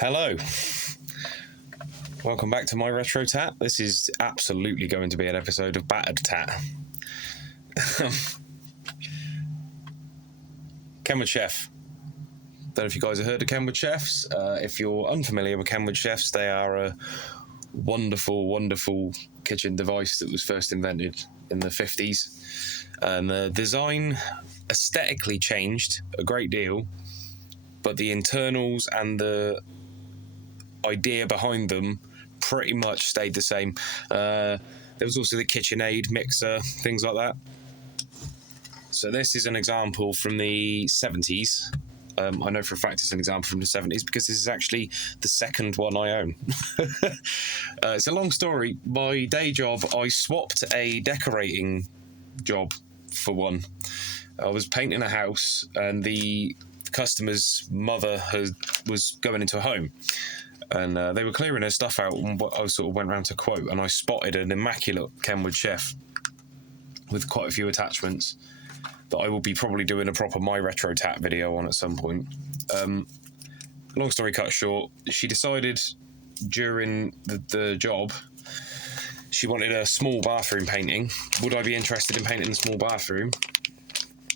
Hello, welcome back to MyRetroTat. This is absolutely going to be an episode of Battered Tat. Kenwood Chef. Don't know if you guys have heard of Kenwood Chefs. If you're unfamiliar with Kenwood Chefs, they are a wonderful, wonderful kitchen device that was first invented in the 50s. And the design aesthetically changed a great deal, but the internals and the idea behind them pretty much stayed the same. There was also the KitchenAid mixer, things like that. So this is an example from the 70s. I know for a fact it's an example from the 70s because this is actually the second one I own. It's a long story. My day job, I swapped a decorating job for one. I was painting a house and the customer's mother was going into a home. And they were clearing her stuff out, and I sort of went around to quote, and I spotted an immaculate Kenwood Chef with quite a few attachments that I will be probably doing a proper MyRetroTat video on at some point. Long story cut short, she decided during the job she wanted a small bathroom painting. Would I be interested in painting the small bathroom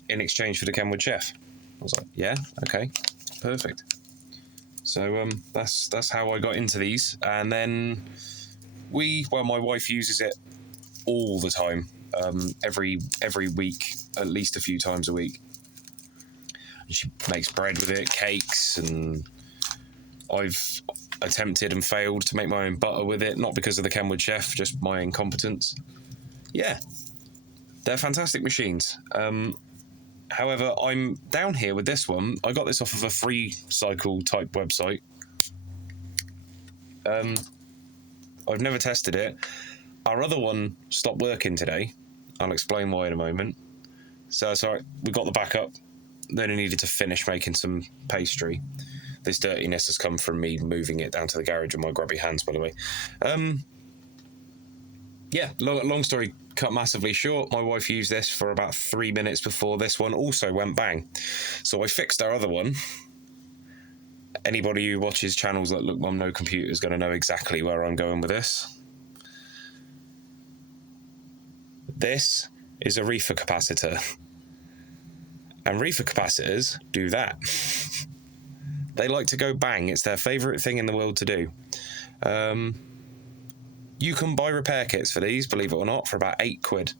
in exchange for the Kenwood Chef? I was like, yeah, okay, perfect. So that's how I got into these, and then my wife uses it all the time, every week, at least a few times a week. She makes bread with it, cakes, and I've attempted and failed to make my own butter with it, not because of the Kenwood Chef, just my incompetence. Yeah, they're fantastic machines. However, I'm down here with this one. I got this off of a free cycle type website. I've never tested it. Our other one stopped working today. I'll explain why in a moment. So it's all right. We got the backup. Then I needed to finish making some pastry. This dirtiness has come from me moving it down to the garage with my grubby hands, by the way. Yeah, long story cut massively short, my wife used this for about 3 minutes before this one also went bang. So I fixed our other one. Anybody who watches channels that look Mum No Computer is going to know exactly where I'm going with this. This is a RIFA capacitor. And RIFA capacitors do that. They like to go bang. It's their favourite thing in the world to do. You can buy repair kits for these, believe it or not, for about £8.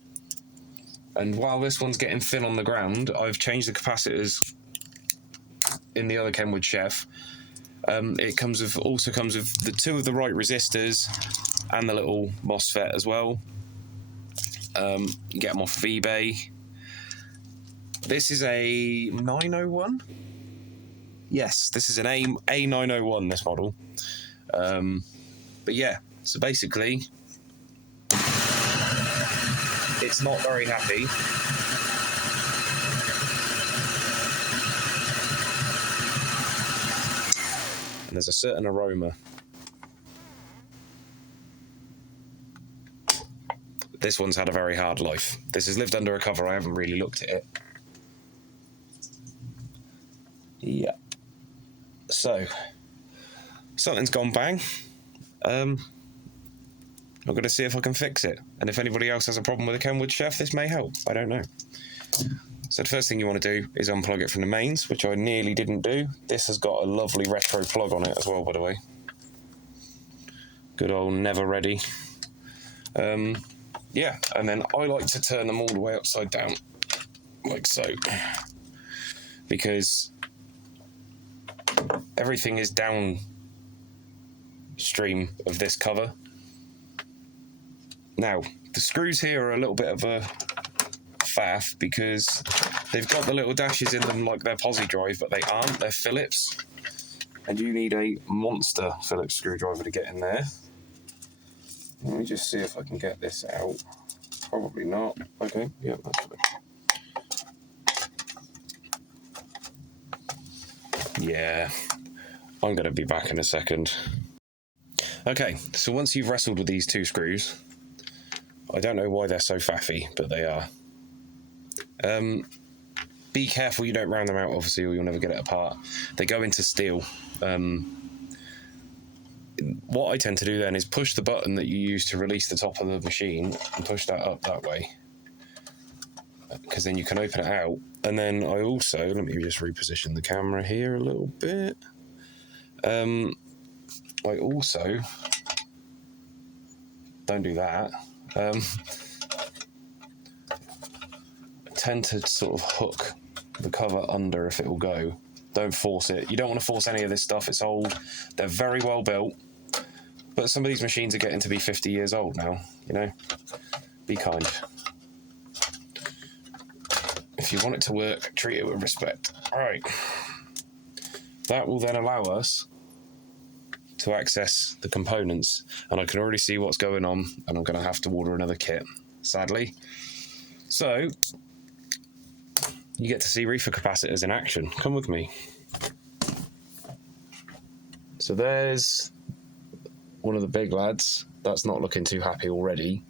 And while this one's getting thin on the ground, I've changed the capacitors in the other Kenwood Chef. It also comes with the two of the right resistors and the little MOSFET as well. You get them off of eBay. This is a 901? Yes, this is an A901, this model. But yeah. So basically, it's not very happy. And there's a certain aroma. This one's had a very hard life. This has lived under a cover. I haven't really looked at it. Yeah. So, something's gone bang. I'm going to see if I can fix it. And if anybody else has a problem with a Kenwood Chef, this may help. I don't know. So the first thing you want to do is unplug it from the mains, which I nearly didn't do. This has got a lovely retro plug on it as well, by the way. Good old Never Ready. Yeah, and then I like to turn them all the way upside down, like so. Because everything is downstream of this cover. Now, the screws here are a little bit of a faff because they've got the little dashes in them like they're posi drive, but they aren't, they're Phillips. And you need a monster Phillips screwdriver to get in there. Let me just see if I can get this out. Probably not. Okay, yeah, that's good. Yeah, I'm going to be back in a second. Okay, so once you've wrestled with these two screws, I don't know why they're so faffy, but they are. Be careful you don't round them out, obviously, or you'll never get it apart. They go into steel. what I tend to do then is push the button that you use to release the top of the machine and push that up that way, because then you can open it out. And then I also, let me just reposition the camera here a little bit. I also, don't do that, I tend to sort of hook the cover under if it will go. Don't force it. You don't want to force any of this stuff. It's old. They're very well built. But some of these machines are getting to be 50 years old now, you know? Be kind. If you want it to work, treat it with respect. All right. That will then allow us to access the components. And I can already see what's going on, and I'm going to have to order another kit, sadly. So, you get to see RIFA capacitors in action. Come with me. So there's one of the big lads. That's not looking too happy already.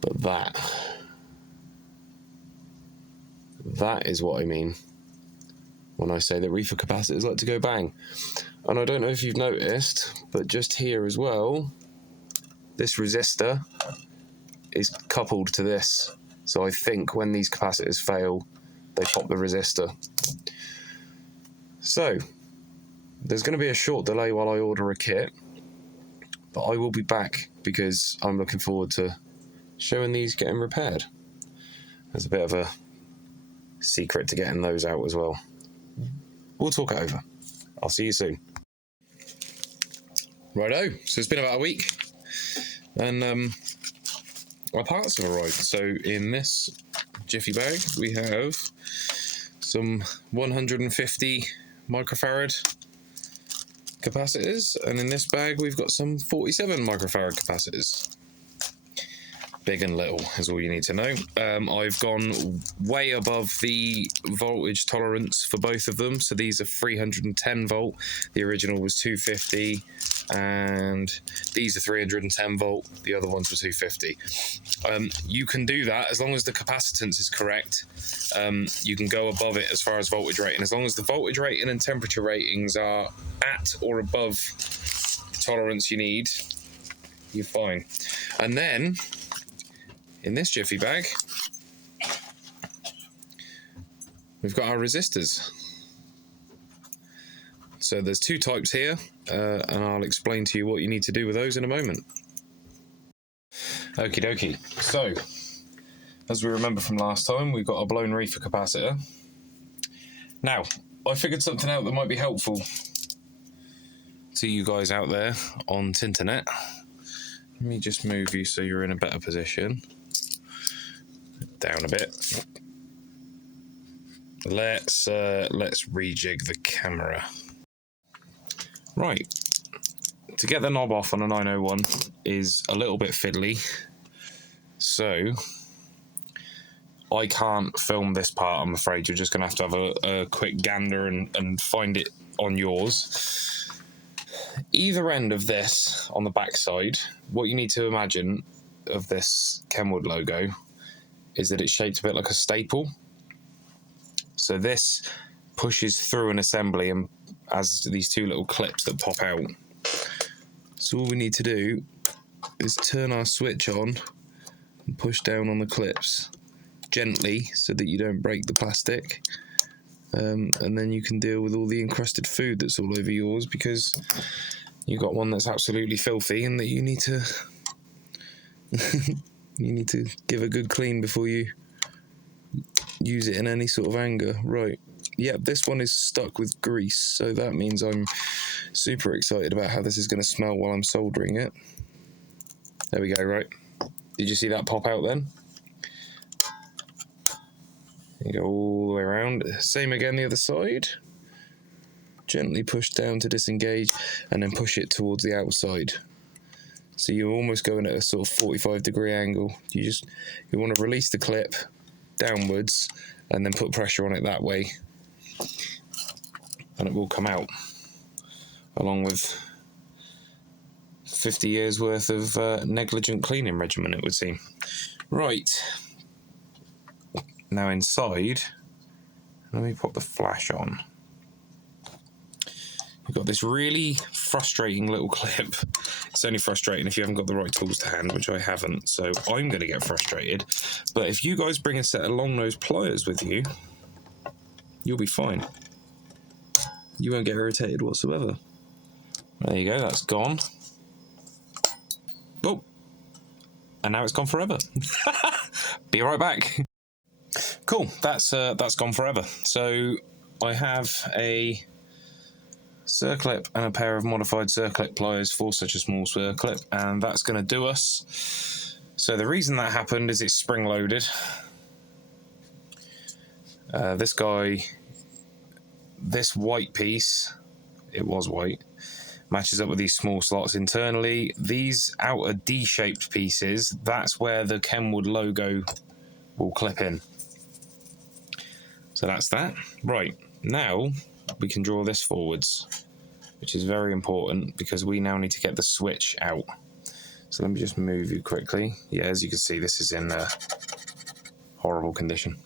But that is what I mean when I say that RIFA capacitors like to go bang. And I don't know if you've noticed, but just here as well, this resistor is coupled to this. So I think when these capacitors fail, they pop the resistor. So there's going to be a short delay while I order a kit, but I will be back because I'm looking forward to showing these getting repaired. There's a bit of a secret to getting those out as well. We'll talk it over. I'll see you soon. Righto, so it's been about a week, and our parts have arrived. So in this jiffy bag we have some 150 microfarad capacitors, and in this bag we've got some 47 microfarad capacitors. Big and little is all you need to know. I've gone way above the voltage tolerance for both of them. So these are 310 volt. The original was 250, and these are 310 volt. The other ones were 250. You can do that as long as the capacitance is correct. You can go above it as far as voltage rating. As long as the voltage rating and temperature ratings are at or above the tolerance you need, you're fine. And then in this jiffy bag, we've got our resistors. So there's two types here, and I'll explain to you what you need to do with those in a moment. Okie dokie. So, as we remember from last time, we've got a blown RIFA capacitor. Now, I figured something out that might be helpful to you guys out there on Tinternet. Let me just move you so you're in a better position. Down a bit. Let's rejig the camera. Right. To get the knob off on a 901 is a little bit fiddly. So I can't film this part, I'm afraid. You're just going to have a quick gander and find it on yours. Either end of this on the back side, what you need to imagine of this Kenwood logo is that it's shaped a bit like a staple. So this pushes through an assembly and has these two little clips that pop out. So all we need to do is turn our switch on and push down on the clips gently so that you don't break the plastic. And then you can deal with all the encrusted food that's all over yours, because you've got one that's absolutely filthy and that you need to you need to give a good clean before you use it in any sort of anger. Right, yep, this one is stuck with grease, so that means I'm super excited about how this is going to smell while I'm soldering it. There we go, right. Did you see that pop out then? You go all the way around. Same again the other side. Gently push down to disengage and then push it towards the outside. So you're almost going at a sort of 45-degree angle. You want to release the clip downwards and then put pressure on it that way. And it will come out, along with 50 years worth of negligent cleaning regimen, it would seem. Right. Now inside, let me pop the flash on. we've got this really frustrating little clip. It's only frustrating if you haven't got the right tools to hand, which I haven't, so I'm going to get frustrated. But if you guys bring a set of long nose pliers with you, you'll be fine. You won't get irritated whatsoever. There you go, that's gone. Oh, and now it's gone forever. Be right back. Cool, that's gone forever. So I have a Circlip and a pair of modified Circlip pliers for such a small Circlip, and that's going to do us. So the reason that happened is it's spring loaded. This guy, this white piece, it was white, matches up with these small slots internally. These outer D-shaped pieces, that's where the Kenwood logo will clip in. So that's that. Right, now we can draw this forwards, which is very important because we now need to get the switch out. So let me just move you quickly. Yeah, as you can see, this is in horrible condition.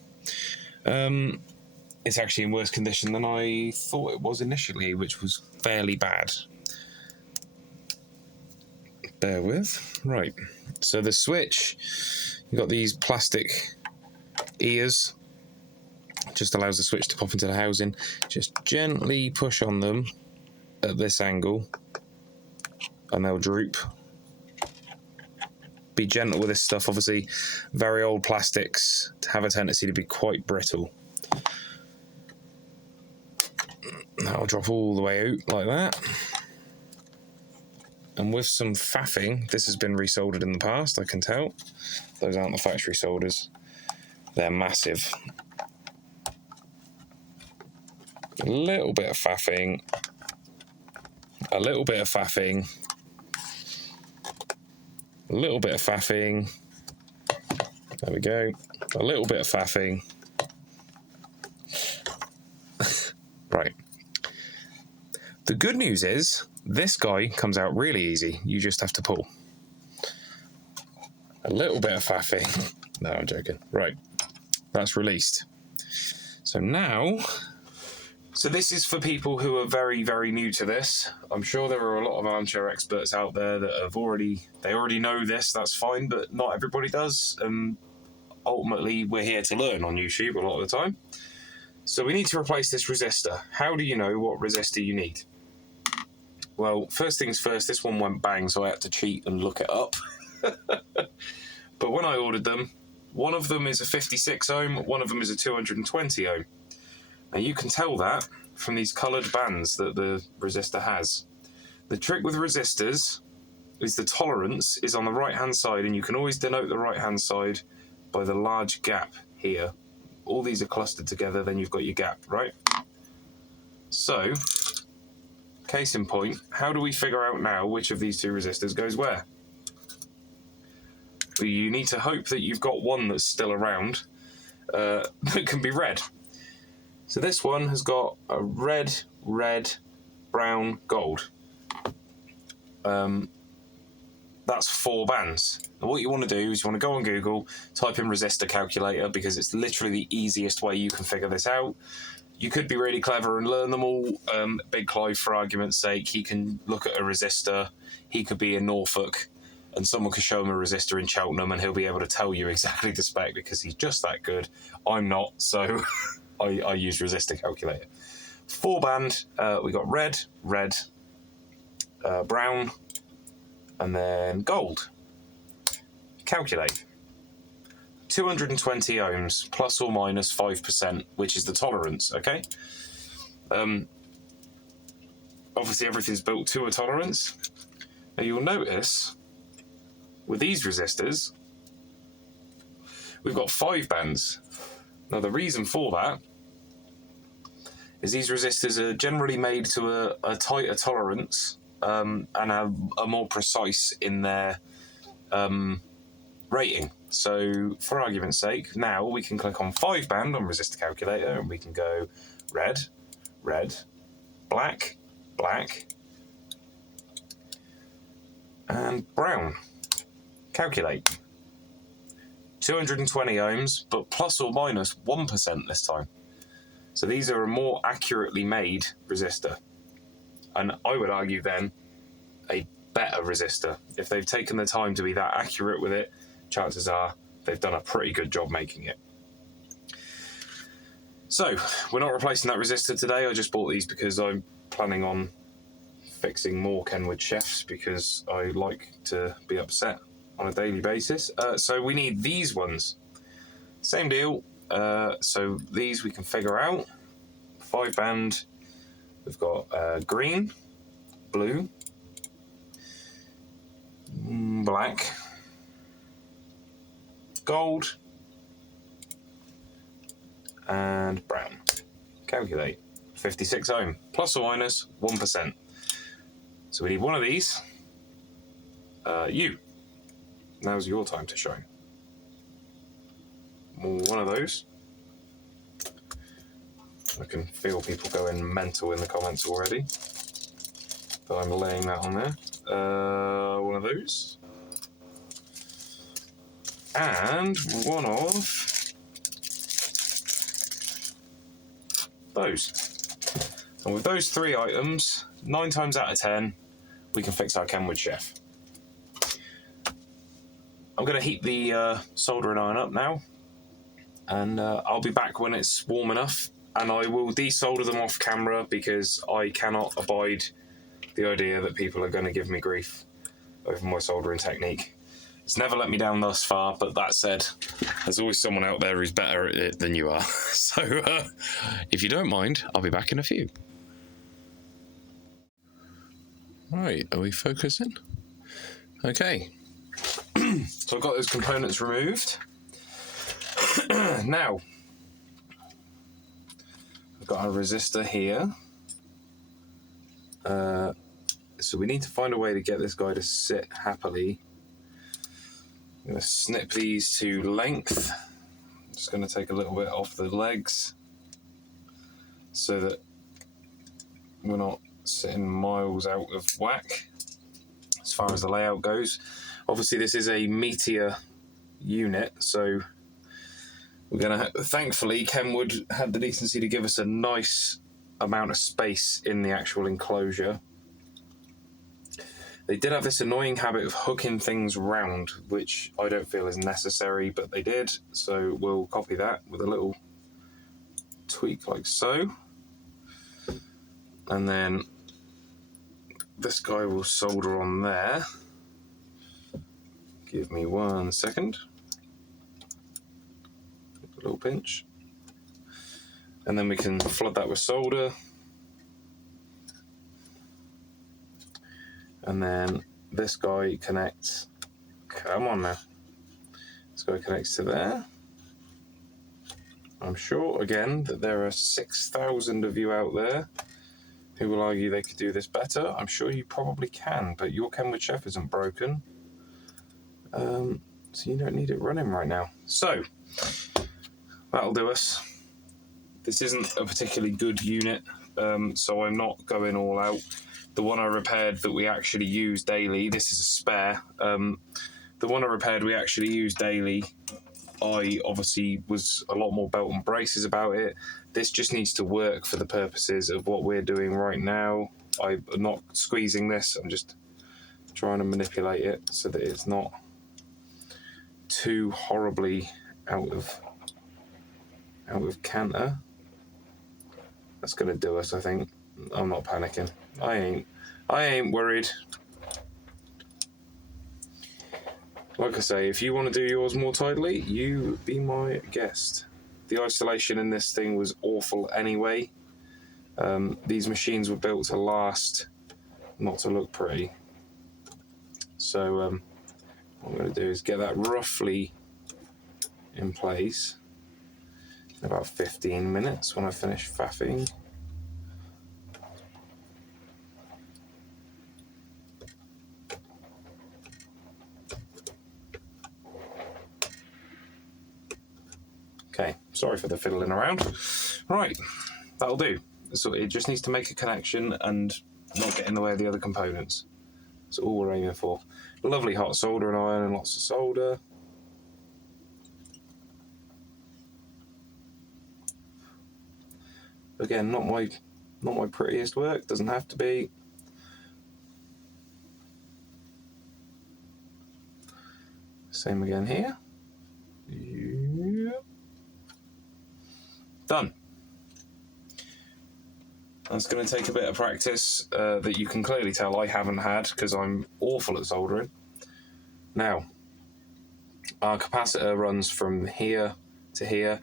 It's actually in worse condition than I thought it was initially, which was fairly bad. Bear with. Right, so the switch, you've got these plastic ears, just allows the switch to pop into the housing. Just gently push on them at this angle and they'll droop. Be gentle with this stuff. Obviously, very old plastics have a tendency to be quite brittle. That'll drop all the way out like that. And with some faffing, this has been resoldered in the past, I can tell. Those aren't the factory solders. They're massive. A little bit of faffing. A little bit of faffing. A little bit of faffing. There we go. A little bit of faffing. Right. The good news is, this guy comes out really easy. You just have to pull. A little bit of faffing. No, I'm joking. Right. That's released. So now... So this is for people who are very, very new to this. I'm sure there are a lot of armchair experts out there that have already know this, that's fine, but not everybody does. Ultimately, we're here to learn on YouTube a lot of the time. So we need to replace this resistor. How do you know what resistor you need? Well, first things first, this one went bang, so I had to cheat and look it up. But when I ordered them, one of them is a 56 ohm, one of them is a 220 ohm. Now you can tell that from these coloured bands that the resistor has. The trick with resistors is the tolerance is on the right hand side, and you can always denote the right hand side by the large gap here. All these are clustered together, then you've got your gap, right? So, case in point, how do we figure out now which of these two resistors goes where? Well, you need to hope that you've got one that's still around that can be read. So this one has got a red, brown, gold. That's 4 bands. And what you want to do is you want to go on Google, type in resistor calculator, because it's literally the easiest way you can figure this out. You could be really clever and learn them all. Big Clive, for argument's sake, he can look at a resistor. He could be in Norfolk, and someone could show him a resistor in Cheltenham, and he'll be able to tell you exactly the spec because he's just that good. I'm not, so... I use resistor calculator. 4 band, we got red, brown, and then gold. Calculate. 220 ohms, plus or minus 5%, which is the tolerance, okay? Obviously everything's built to a tolerance. Now you'll notice, with these resistors, we've got 5 bands. Now the reason for that is these resistors are generally made to a tighter tolerance and are more precise in their rating. So for argument's sake, now we can click on 5 band on resistor calculator and we can go red, black, and brown. Calculate. 220 ohms, but plus or minus 1% this time. So these are a more accurately made resistor. and I would argue then a better resistor. If they've taken the time to be that accurate with it, chances are they've done a pretty good job making it. So we're not replacing that resistor today. I just bought these because I'm planning on fixing more Kenwood Chefs because I like to be upset on a daily basis. So we need these ones. Same deal. So these we can figure out. 5-band. We've got green, blue, black, gold, and brown. Calculate. 56 ohm, plus or minus 1%. So we need one of these. Now's your time to shine. One of those. I can feel people going mental in the comments already. But I'm laying that on there. One of those. And one of those. And with those 3 items, 9 times out of 10, we can fix our Kenwood Chef. I'm going to heat the soldering iron up now, and I'll be back when it's warm enough, and I will desolder them off camera because I cannot abide the idea that people are going to give me grief over my soldering technique. It's never let me down thus far, but that said, there's always someone out there who's better at it than you are. So if you don't mind, I'll be back in a few. Right, are we focusing? Okay. So I've got those components removed. Now, I've got a resistor here. So we need to find a way to get this guy to sit happily. I'm going to snip these to length. I'm just going to take a little bit off the legs so that we're not sitting miles out of whack as far as the layout goes. Obviously this is a Meteor unit, so we're going to thankfully Kenwood had the decency to give us a nice amount of space in the actual enclosure. They did have this annoying habit of hooking things round, which I don't feel is necessary, but they did, so we'll copy that with a little tweak like so. And then this guy will solder on there. Give me 1 second. A little pinch. And then we can flood that with solder. And then this guy connects, come on now. This guy connects to there. I'm sure, again, that there are 6,000 of you out there who will argue they could do this better. I'm sure you probably can, but your Kenwood Chef isn't broken. So you don't need it running right now. So, that'll do us. This isn't a particularly good unit, so I'm not going all out. The one I repaired that we actually use daily, this is a spare. The one I repaired we actually use daily, I obviously was a lot more belt and braces about it. This just needs to work for the purposes of what we're doing right now. I'm not squeezing this, I'm just trying to manipulate it so that it's not too horribly out of canter. That's gonna do us, I think. I'm not panicking. I ain't worried. Like I say, if you want to do yours more tightly, you be my guest. The isolation in this thing was awful anyway. These machines were built to last, not to look pretty. So what I'm going to do is get that roughly in place in about 15 minutes when I finish faffing. Okay, sorry for the fiddling around. Right, that'll do. So it just needs to make a connection and not get in the way of the other components. That's all we're aiming for. Lovely hot soldering iron and lots of solder. Again, not my prettiest work, doesn't have to be. Same again here. Yep. Done. That's going to take a bit of practice that you can clearly tell I haven't had because I'm awful at soldering. Now, our capacitor runs from here to here.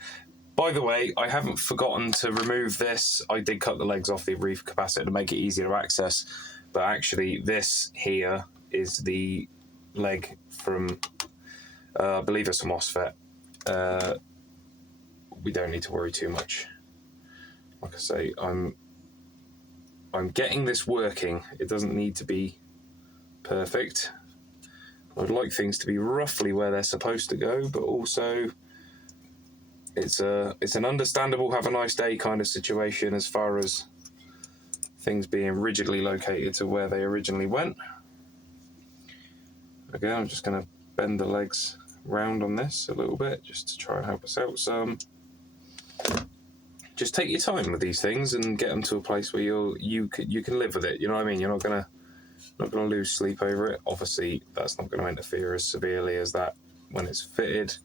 By the way, I haven't forgotten to remove this. I did cut the legs off the RIFA capacitor to make it easier to access, but actually this here is the leg from, I believe it's a MOSFET. We don't need to worry too much. Like I say, I'm getting this working. It doesn't need to be perfect. I'd like things to be roughly where they're supposed to go, but also it's an understandable have a nice day kind of situation as far as things being rigidly located to where they originally went. Again, I'm just going to bend the legs round on this a little bit just to try and help us out some. Just take your time with these things and get them to a place where you can live with it. You know what I mean? You're not gonna lose sleep over it. Obviously, that's not going to interfere as severely as that when it's fitted.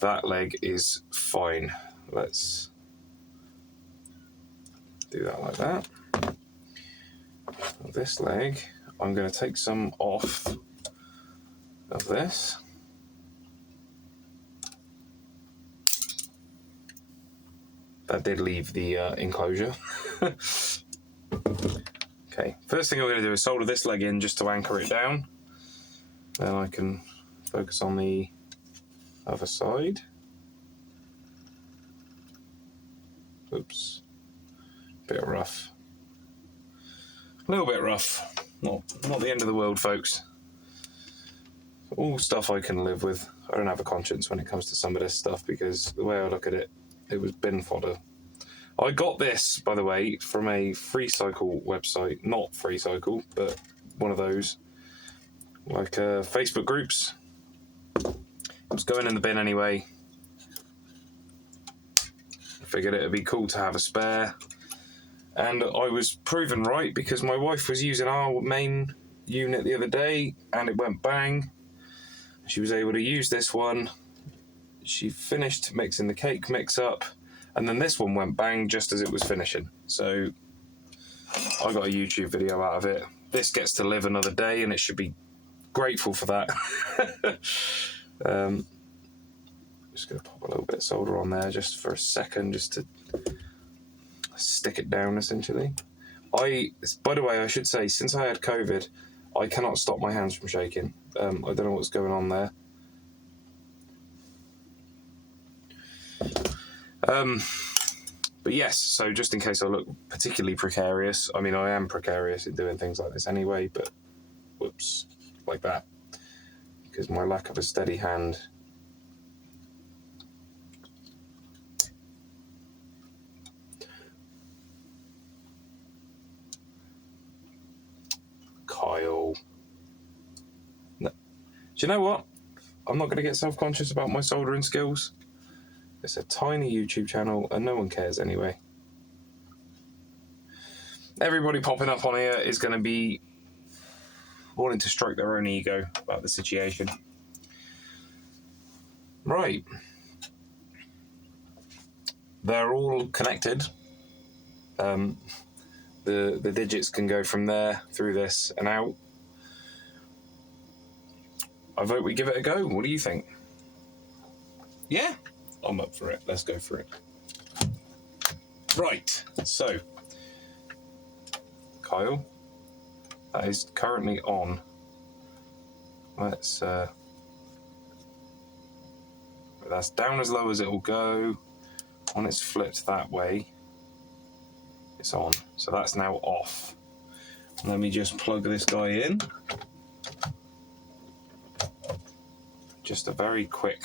That leg is fine. Let's do that like that. This leg, I'm going to take some off of this. That did leave the enclosure. Okay, first thing I'm going to do is solder this leg in just to anchor it down. Then I can focus on the other side. Oops, bit rough. A little bit rough. Not the end of the world, folks. All stuff I can live with. I don't have a conscience when it comes to some of this stuff because the way I look at it, it was bin fodder. I got this, by the way, from a FreeCycle website. Not FreeCycle, but one of those. Like Facebook groups. It was going in the bin anyway. I figured it would be cool to have a spare. And I was proven right because my wife was using our main unit the other day and it went bang. She was able to use this one. She finished mixing the cake mix up, and then this one went bang just as it was finishing. So I got a YouTube video out of it. This gets to live another day, and it should be grateful for that. Just going to pop a little bit of solder on there just for a second, just to stick it down, essentially. By the way, I should say, since I had COVID, I cannot stop my hands from shaking. I don't know what's going on there. But yes, so just in case I look particularly precarious, I mean, I am precarious in doing things like this anyway, but whoops, like that. Because my lack of a steady hand. Kyle. No. Do you know what? I'm not going to get self-conscious about my soldering skills. It's a tiny YouTube channel and no one cares anyway. Everybody popping up on here is going to be wanting to stroke their own ego about the situation. Right. They're all connected. The digits can go from there through this and out. I vote we give it a go. What do you think? Yeah? I'm up for it. Let's go for it. Right, so Kyle, that is currently on. Let's that's down as low as it will go. When it's flipped that way, it's on. So that's now off. Let me just plug this guy in. Just a very quick.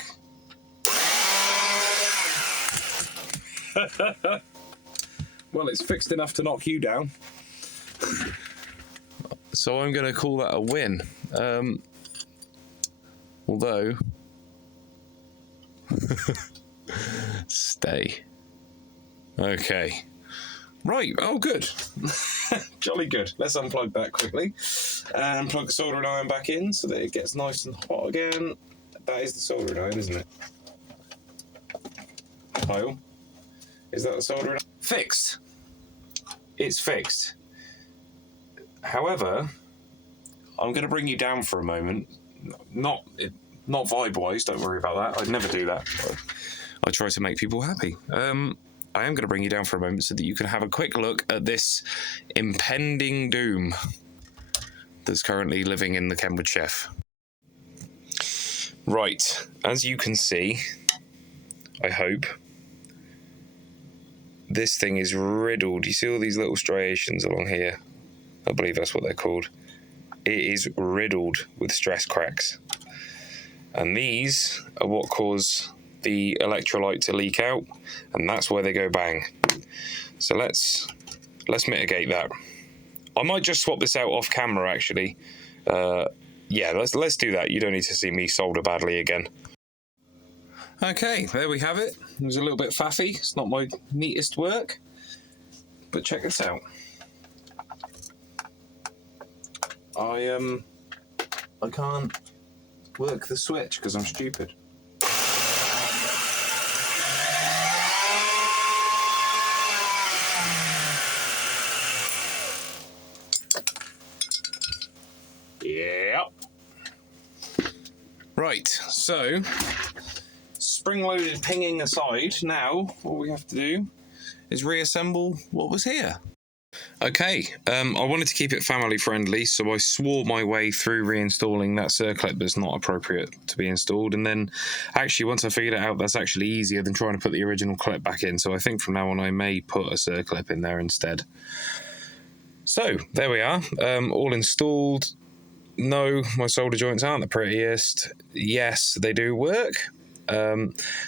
Well, it's fixed enough to knock you down. So I'm going to call that a win. Although... Stay. Okay. Right, oh good. Jolly good. Let's unplug that quickly. And plug the soldering iron back in so that it gets nice and hot again. That is the soldering iron, isn't it? Kyle? Is that the soldering iron? Fixed. It's fixed. However, I'm going to bring you down for a moment. Not vibe-wise, don't worry about that. I'd never do that. I try to make people happy. I am going to bring you down for a moment so that you can have a quick look at this impending doom that's currently living in the Kenwood Chef. Right, as you can see, I hope, this thing is riddled. You see all these little striations along here? I believe that's what they're called. It is riddled with stress cracks. And these are what cause the electrolyte to leak out, and that's where they go bang. So let's mitigate that. I might just swap this out off camera, actually. Yeah, let's do that. You don't need to see me solder badly again. Okay, there we have it. It was a little bit faffy. It's not my neatest work, but check this out. I can't work the switch because I'm stupid. Yep. Right, so spring-loaded pinging aside, now all we have to do is reassemble what was here. Okay, I wanted to keep it family friendly, so I swore my way through reinstalling that Circlip that's not appropriate to be installed, and then actually once I figured it out, that's actually easier than trying to put the original clip back in, so I think from now on I may put a Circlip in there instead. So, there we are, all installed. No, my solder joints aren't the prettiest. Yes, they do work.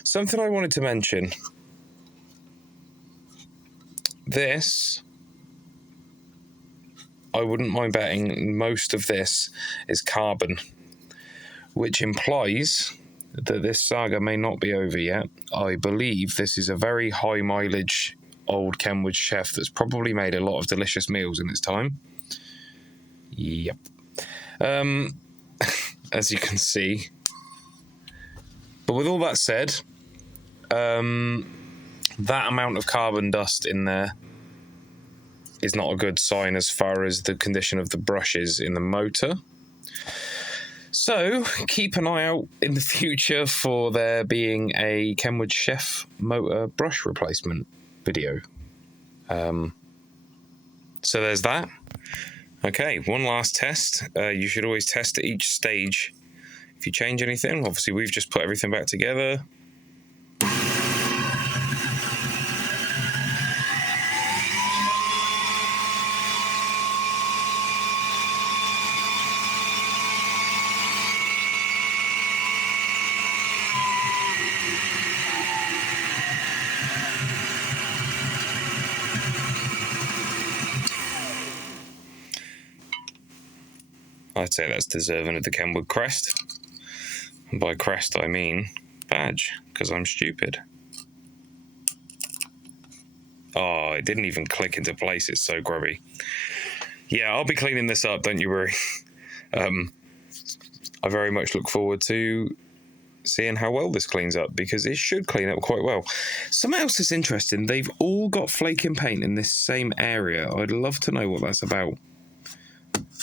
Something I wanted to mention. This, I wouldn't mind betting most of this is carbon, which implies that this saga may not be over yet. I believe this is a very high mileage old Kenwood Chef that's probably made a lot of delicious meals in its time. Yep. As you can see. But with all that said, that amount of carbon dust in there is not a good sign as far as the condition of the brushes in the motor. So keep an eye out in the future for there being a Kenwood Chef motor brush replacement video. So there's that. Okay, one last test. You should always test at each stage. If you change anything, obviously we've just put everything back together. I'd say that's deserving of the Kenwood crest. And by crest I mean badge, because I'm stupid. Oh, it didn't even click into place, it's so grubby. Yeah, I'll be cleaning this up, don't you worry. I very much look forward to seeing how well this cleans up, because it should clean up quite well. Something else that's interesting, they've all got flaking paint in this same area. I'd love to know what that's about.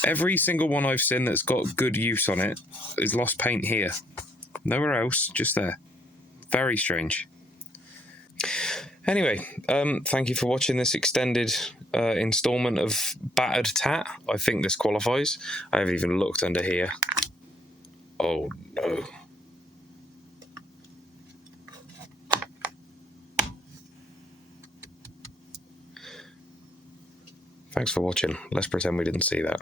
Every single one I've seen that's got good use on it is lost paint here. Nowhere else, just there. Very strange. Anyway, thank you for watching this extended installment of Battered Tat. I think this qualifies. I haven't even looked under here. Oh no. Thanks for watching. Let's pretend we didn't see that.